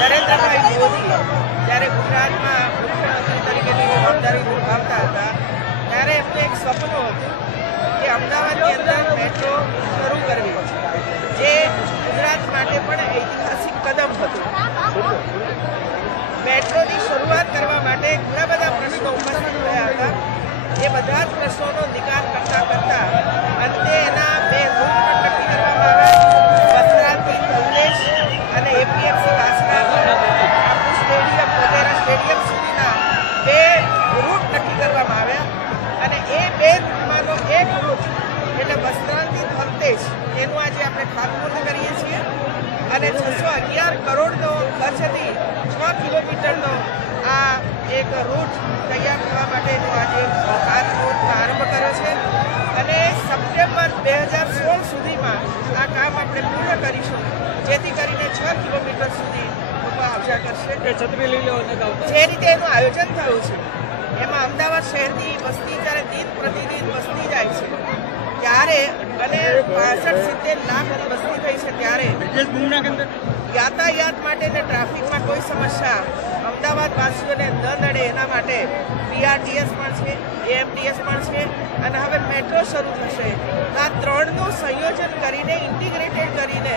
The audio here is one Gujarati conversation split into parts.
નરેન્દ્રભાઈ મોદી જ્યારે ગુજરાતમાં મુખ્યમંત્રી તરીકેની જવાબદારી નિભાવતા હતા ત્યારે એમનું એક સપનું હતું કે અમદાવાદની અંદર મેટ્રો શરૂ કરવી, જે ગુજરાત માટે પણ ઐતિહાસિક કદમ હતું. મેટ્રોની શરૂઆત કરવા માટે ઘણા બધા પ્રશ્નો ઉપસ્થિત થયા હતા. એ બધા જ પ્રશ્નોનો નિકાલ કરતા કરતા અંતે એના બે રૂટ નક્કી કરવામાં આવ્યા. વસ્ત્રાલથી કલ્લેશ અને એપીએમસી વાસણા આપણું સ્ટેડિયમ મોટેરા સ્ટેડિયમ સુધીના બે રૂટ નક્કી કરવામાં આવ્યા અને એ બે રૂટમાંનો એક રૂટ એટલે વસ્ત્રાલથી કલ્લેશ એનું આજે આપણે ખાતમુહૂર્ત કરીએ છીએ અને 611 કરોડનો ખર્ચથી 6 કિલોમીટરનો આ એક રૂટ તૈયાર થવા માટેનો આજે ખાતમુહૂર્ત પ્રારંભ કર્યો છે અને સપ્ટેમ્બર 2016 સુધીમાં આ કામ આપણે પૂર્ણ કરીશું, જેથી કરીને 6 કિલોમીટર સુધી લોકો આવજા કરશે. જે રીતે એનું આયોજન થયું છે એમાં અમદાવાદ શહેરની વસ્તી જ્યારે દિન પ્રતિદિન વસ્તી જાય છે ત્યારે અને 65-70 લાખ વસ્તી થઈ છે ત્યારે યાતાયાત માટે ને ટ્રાફિકમાં કોઈ સમસ્યા અમદાવાદવાસીઓને ન નડે એના માટે બીઆરટીએસ પણ છે, એએમટીએસ પણ છે અને હવે મેટ્રો શરૂ થશે. આ ત્રણનું સંયોજન કરીને ઇન્ટિગ્રેટેડ કરીને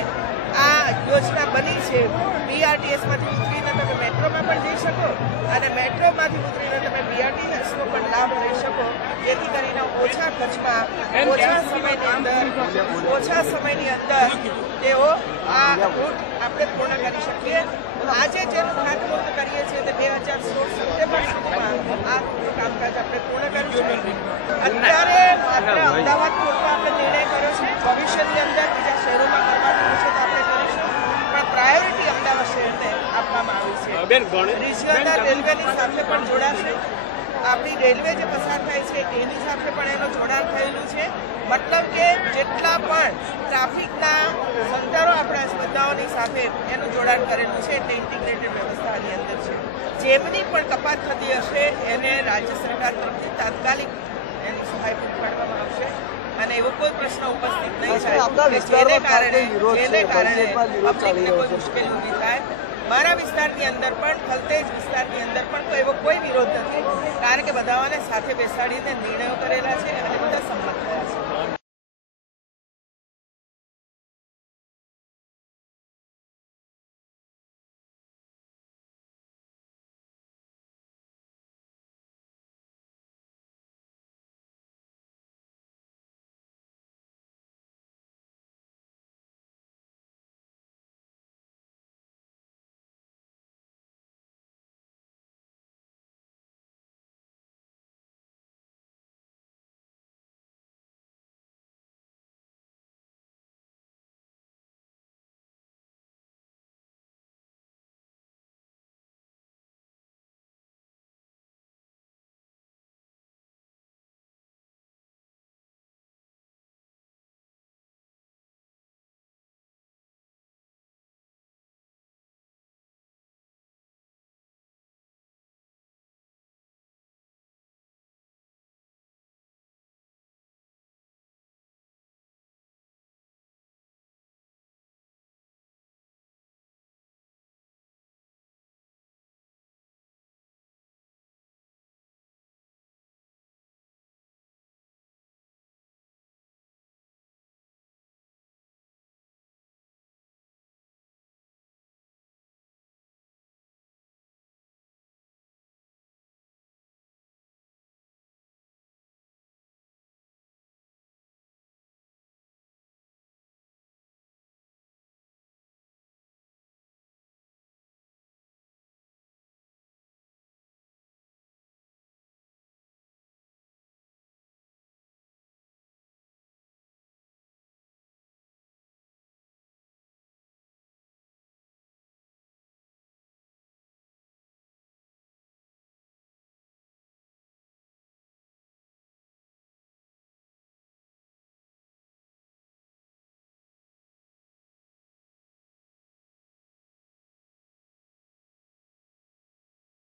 આ યોજના બની છે. બીઆરટીએસમાંથી ઉતરીને તમે મેટ્રોમાં પણ જઈ શકો અને મેટ્રોમાંથી ઉતરીને તમે બીઆરટીએસનો પણ લાભ લઈ શકો, જેથી કરીને ઓછા ખર્ચમાં ઓછા સમયની અંદર તેઓ આ રૂટ આપણે પૂર્ણ કરી શકીએ. આજે જેનું ખાતમુહૂર્ત કરીએ છીએ તે 2016 સપ્ટેમ્બર સુધીમાં આ કામકાજ આપણે પૂર્ણ કરીશું. અત્યારે માત્ર અમદાવાદ પૂરતો આપણે નિર્ણય કર્યો છે, ભવિષ્યની અંદર બીજા શહેરોમાં કરવાનું છે તો આપણે કરીશું, પણ પ્રાયોરિટી અમદાવાદ શહેરને આપવામાં આવી છે. રિજિયનલ રેલવેની સાથે પણ જોડાશે. આપણી રેલવે જે પસાર થાય છે એની સાથે પણ એનું જોડાણ થયેલું છે. મતલબ કે જેટલા પણ ટ્રાફિકના સંચારો આપણા સ્પર્ધાઓની સાથે એનું જોડાણ કરેલું છે એટલે ઇન્ટિગ્રેટેડ વ્યવસ્થાની અંદર છે. જેમની પણ કપાત થતી હશે એને રાજ્ય સરકાર તરફથી તાત્કાલિક એની સહાય પૂરી પાડવામાં આવશે અને એવો કોઈ પ્રશ્ન ઉપસ્થિત નહીં થાય જેને કારણે પબ્લિકને કોઈ મુશ્કેલી ઊભી થાય. મારા વિસ્તારની અંદર પણ ખલતેજ વિસ્તારની અંદર પણ એવો કોઈ વિરોધ નથી, કારણ કે બધાઓને સાથે બેસાડીને નિર્ણયો કરેલા છે અને બધા સંમત થયા.